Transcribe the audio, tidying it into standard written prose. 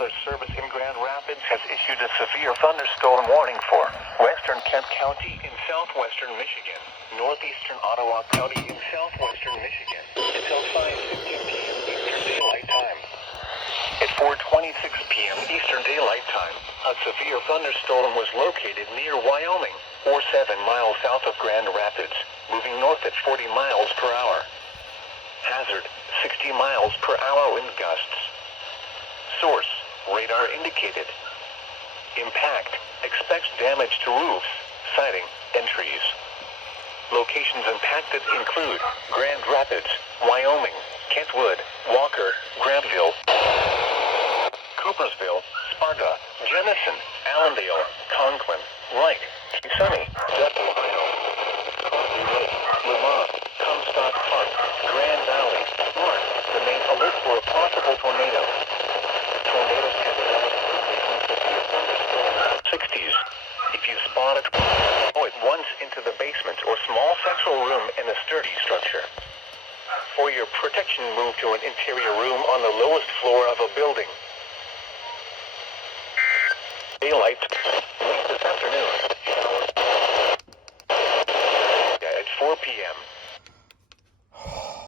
Weather Service in Grand Rapids has issued a severe thunderstorm warning for western Kent County in southwestern Michigan, northeastern Ottawa County in southwestern Michigan, until 5:15 p.m. Eastern Daylight Time. At 4:26 p.m. Eastern Daylight Time, a severe thunderstorm was located near Wyoming, or 7 miles south of Grand Rapids, moving north at 40 miles per hour. Hazard, 60 miles per hour wind gusts. Source, radar indicated. Impact, expects damage to roofs, siding, and trees. Locations impacted include Grand Rapids, Wyoming, Kentwood, Walker, Grabville, Coopersville, Sparta, Jenison, Allendale, Conklin, Wright, Sunny, Bethel, Ohio, Coffee Lake, Lamont, Comstock Park, Grand Valley, Mark, remain alert for a possible tornado. Tornadoes can develop in severe thunderstorms. 60s. If you spot it, go at once into the basement or small central room in a sturdy structure. For your protection, move to an interior room on the lowest floor of a building. Daylight.